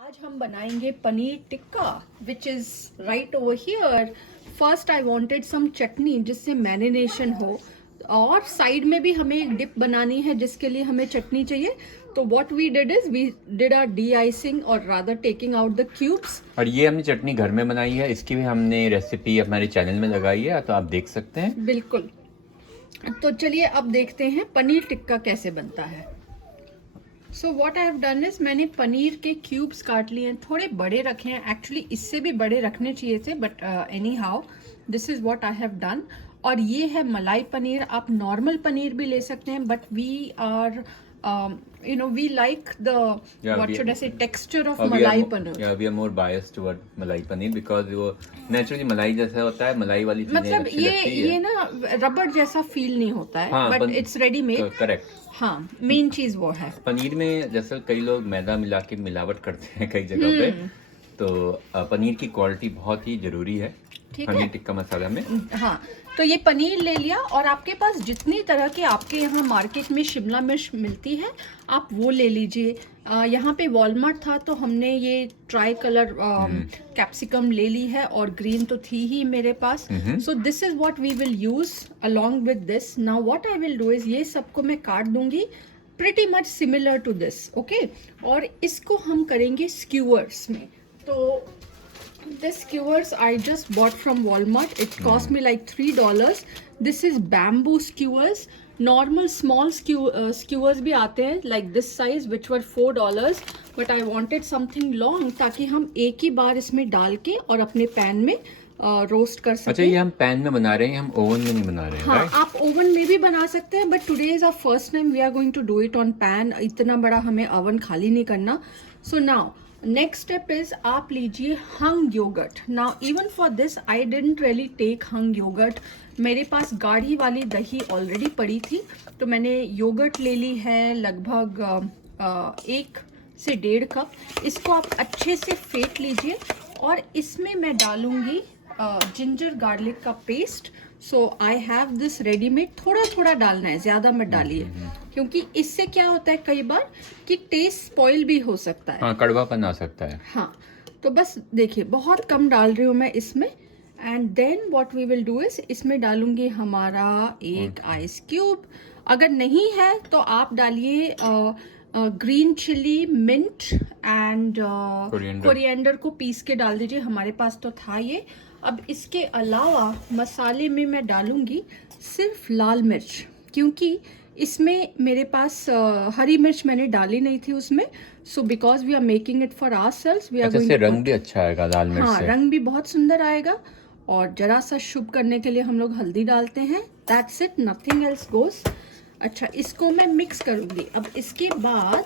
आज हम बनाएंगे paneer tikka which is right over here. First I wanted some chutney जिससे मैरिनेशन हो, और साइड में भी हमें एक डिप बनानी है जिसके लिए हमें चटनी चाहिए। तो what we did is we did are dicing और rather taking out the cubes. और ये हमने चटनी घर में बनाई है, इसकी भी हमने रेसिपी हमारे चैनल में लगाई है, तो आप देख सकते हैं। बिल्कुल। तो चलिए अब देखते हैं पनीर टिक्का कैसे बनता है। So what I have done is मैंने पनीर के क्यूब्स काट लिए हैं, थोड़े बड़े रखे हैं, एक्चुअली इससे भी बड़े रखने चाहिए थे, but any how this is what I have done. और ये है मलाई पनीर। आप नॉर्मल पनीर भी ले सकते हैं, but we are we like the what should I say texture of malai paneer. Yeah, we are more biased toward malai paneer because वो naturally मलाई जैसा होता है, मलाई वाली चीजें मतलब अच्छी लगती है। ये ना रबड़ जैसा फील नहीं होता है, हाँ, but it's ready made. Correct. हाँ, मेन चीज वो है। पनीर में जैसे कई लोग मैदा मिला के मिलावट करते हैं कई जगह पे, तो पनीर की क्वालिटी बहुत ही जरूरी है पनीर टिक्का मसाला में। हाँ, तो ये पनीर ले लिया, और आपके पास जितनी तरह के आपके यहाँ मार्केट में शिमला मिर्च मिलती है आप वो ले लीजिए। यहाँ पे वॉलमार्ट था तो हमने ये ट्राई कलर कैप्सिकम ले ली है, और ग्रीन तो थी ही मेरे पास। So this is what we will use along with this. Now what I will do is ये सबको मैं काट दूंगी pretty much similar to this, okay. और इसको हम करेंगे स्क्यूअर्स में। तो this skewers I just bought from Walmart. It cost me like $3. This is bamboo skewers. Normal small skewers भी आते हैं like this size which were $4, but I wanted something long ताकि हम एक ही बार इसमें डाल के और अपने पैन में रोस्ट कर सकते हैं। अच्छा, ये हम पैन में बना रहे हैं, हम ओवन में नहीं बना रहे हैं। हाँ, आप ओवन में भी बना सकते हैं, but today is our first time we are going to do it on pan. इतना बड़ा हमें ओवन खाली नहीं करना। So now next step is आप लीजिए hung yogurt. Now even for this I didn't really take hung yogurt. मेरे पास गाढ़ी वाली दही ऑलरेडी पड़ी थी, तो मैंने योगर्ट ले ली है लगभग 1 से 1.5 कप। इसको आप अच्छे से फेंट लीजिए, और इसमें मैं डालूंगी जिंजर गार्लिक का paste. So I have this readymade. थोड़ा थोड़ा डालना है, ज्यादा मत डालिए, क्योंकि इससे क्या होता है कई बार कि टेस्ट स्पॉइल भी हो सकता है। हाँ, कड़वापन आ सकता है। हाँ, तो बस देखिए बहुत कम डाल रही हूँ मैं इसमें। And then what we will do is इसमें डालूंगी हमारा एक आइस क्यूब। अगर नहीं है तो आप डालिए green chilli, mint and coriander को पीस के डाल दीजिए। हमारे पास तो था ये। अब इसके अलावा मसाले में मैं डालूंगी सिर्फ लाल मिर्च, क्योंकि इसमें मेरे पास हरी मिर्च मैंने डाली नहीं थी उसमें। So because we are making it for ourselves we are going. रंग भी अच्छा आएगा लाल मिर्च से। हाँ, रंग भी बहुत सुंदर आएगा। और जरा सा शुभ करने के लिए हम लोग हल्दी डालते हैं। दैट्स इट, नथिंग एल्स गोस। अच्छा, इसको मैं मिक्स करूंगी। अब इसके बाद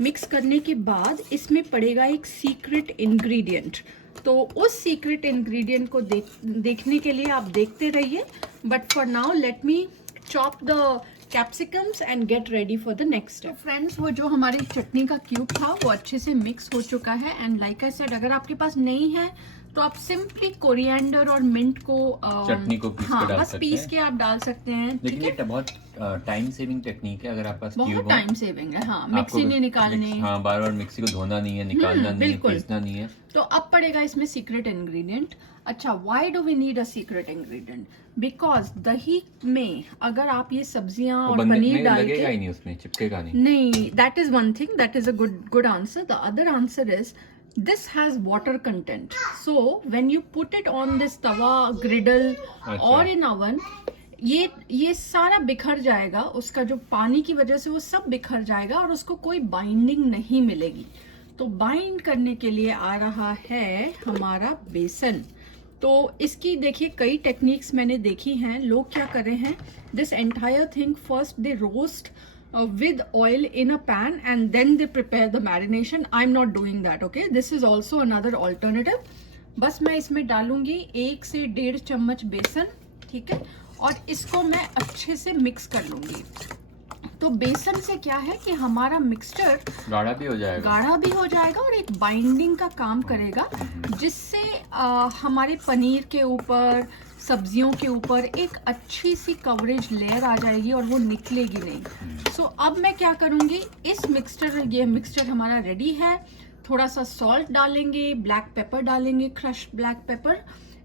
मिक्स करने के बाद इसमें पड़ेगा एक सीक्रेट इंग्रेडिएंट। तो उस सीक्रेट इंग्रेडिएंट को देखने के लिए आप देखते रहिए। But for now let me chop the capsicums and get ready for the next step. Friends, वो जो हमारी चटनी का क्यूब था वो अच्छे से मिक्स हो चुका है। एंड लाइक आई सेड, अगर आपके पास नहीं है तो आप सिंपली कोरिएंडर और मिंट को चटनी को पीस के डाल बस सकते पीस हैं। के आप डाल सकते हैं। लेकिन ये बहुत टाइम सेविंग टेक्निक है। अगर आप पास बहुत टाइम सेविंग है। हाँ, मिक्सी नहीं निकालनी। हाँ, बार बार मिक्सी को धोना नहीं है, निकालना नहीं है, पीसना नहीं है। तो अब पड़ेगा इसमें सीक्रेट इंग्रेडिएंट। अच्छा, why do we need a secret ingredient? Because दही में अगर आप ये सब्जियां और पनीर डाल के लगेगा ही नहीं, उसमें चिपकेगा नहीं। नहीं, that is one thing, that is a good answer. The other answer is this has water content, so when you put it on this tawa, griddle or in oven, ये सारा बिखर जाएगा। उसका जो पानी की वजह से वो सब बिखर जाएगा और उसको कोई बाइंडिंग नहीं मिलेगी। तो बाइंड करने के लिए आ रहा है हमारा बेसन। तो इसकी देखिए कई टेक्निक्स मैंने देखी हैं। लोग क्या कर रहे हैं, this entire thing first they roast with oil in a pan and then they prepare the marination. I'm not doing that, okay? This is also another alternative. बस मैं इसमें डालूंगी 1 से 1.5 चम्मच बेसन, ठीक है, और इसको मैं अच्छे से मिक्स कर लूंगी। तो बेसन से क्या है कि हमारा मिक्सचर गाढ़ा भी हो जाएगा और एक बाइंडिंग का काम करेगा, जिससे हमारे पनीर के ऊपर, सब्जियों के ऊपर एक अच्छी सी कवरेज लेयर आ जाएगी और वो निकलेगी नहीं। सो अब मैं क्या करूँगी, ये मिक्सचर हमारा रेडी है। थोड़ा सा सॉल्ट डालेंगे, ब्लैक पेपर डालेंगे, crush black pepper,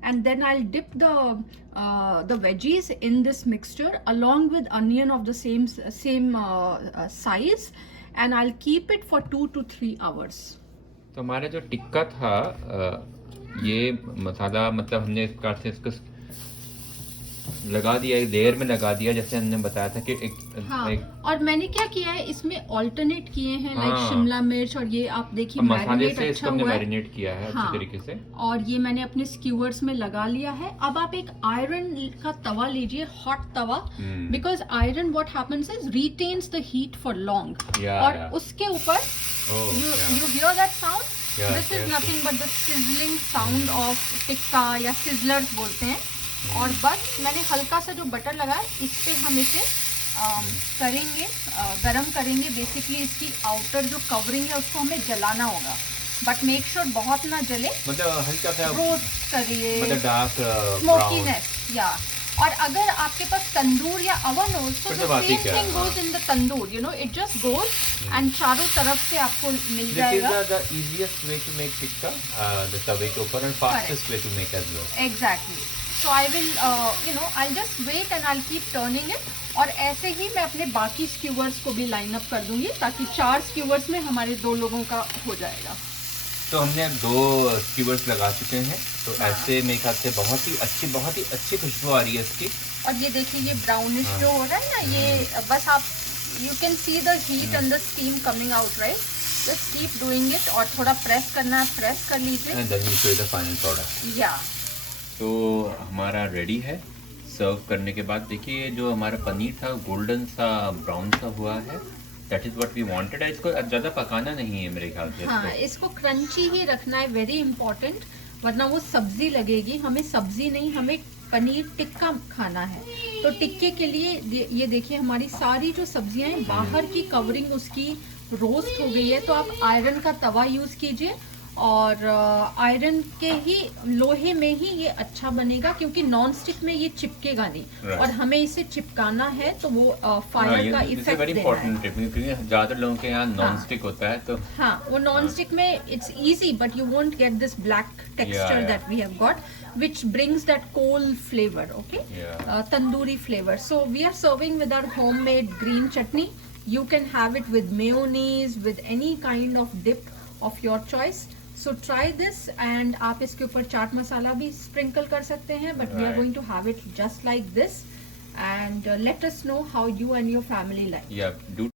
and then I'll dip the veggies in this mixture along with onion of the same size, and I'll keep it for 2 to 3 hours. तो हमारा जो टिक्का था ये मसाला मतलब हमने इस प्रकार से इसको लगा दिया, एक लेयर में लगा दिया जैसे हमने बताया था कि एक और मैंने क्या किया है इसमें ऑल्टरनेट किए हैं, लाइक शिमला मिर्च और ये आप देखिए मसाले से अच्छा इसको हमने हुआ है, मैरिनेट किया है अच्छी तरीके से, और ये मैंने अपने स्क्यूअर्स में लगा लिया है। अब आप एक आयरन का तवा लीजिए, hot Tawa, because iron what happens is retains the heat for long, और उसके ऊपर you here that sound, this is nothing but the sizzling sound of tikka या सिजलर्स बोलते हैं। और बस मैंने हल्का सा जो बटर लगाया इस पे हम इसे करेंगे, गरम करेंगे। बेसिकली इसकी आउटर जो कवरिंग है उसको हमें जलाना होगा, बट मेक श्योर बहुत ना जले, मतलब हल्का सा रोस्ट करिए, मतलब डार्क स्मोकीनेस। या और अगर आपके पास तंदूर या अवन हो तो the same thing goes in the tandoor, you know, it just goes and चारों तरफ से आपको मिल जाएगा। This is the easiest way to make tikka, the तवे के ऊपर, and fastest way to make as well. Exactly. So I will, I'll just wait and I'll keep turning it, और ऐसे ही मैं अपने बाकी स्क्यूअर्स को भी लाइन अप कर दूंगी ताकि 4 स्क्यूअर्स में हमारे 2 लोगों का हो जाएगा। तो हमने 2 स्क्यूअर्स लगा चुके हैं, तो ऐसे मेरे ख्याल से बहुत ही अच्छी खुशबू आ रही है इसकी। और ये देखिए ये ब्राउनिश जो हो रहा है ना, ये बस आप you can see the heat and the steam coming out, right? Just keep doing it, और थोड़ा प्रेस करना है, प्रेस कर लीजिए। And then you show the final product. या तो हमारा रेडी है सर्व करने के बाद। देखिए जो हमारा पनीर था गोल्डन सा ब्राउन सा हुआ है, that is what we wanted है। इसको ज़्यादा पकाना नहीं है मेरे ख्याल से। हाँ, इसको क्रंची ही रखना है, वेरी इंपॉर्टेंट, वरना वो सब्जी लगेगी। हमें सब्जी नहीं, हमें पनीर टिक्का खाना है। तो टिक्के के लिए ये देखिए हमारी सारी जो सब्जियां हैं, बाहर की कवरिंग उसकी रोस्ट हो गई है। तो आप आयरन का तवा यूज़ कीजिए, और आयरन के ही लोहे में ही ये अच्छा बनेगा, क्योंकि नॉन स्टिक में ये चिपकेगा नहीं, और हमें इसे चिपकाना है तो वो फायर का इफेक्ट देना है। क्योंकि ज्यादा लोगों के यहाँ नॉन स्टिक होता है, तो हाँ, वो नॉन स्टिक में it's easy, but you won't get this black texture that we have got, which brings that coal flavor, okay? Tandoori flavor. So we are serving with our homemade green chutney. You can have it with mayonnaise, with any kind of dip of your choice. So try this, and आप इसके ऊपर चाट मसाला भी sprinkle कर सकते हैं, but we are going to have it just like this, and let us know how you and your family like. Yeah, do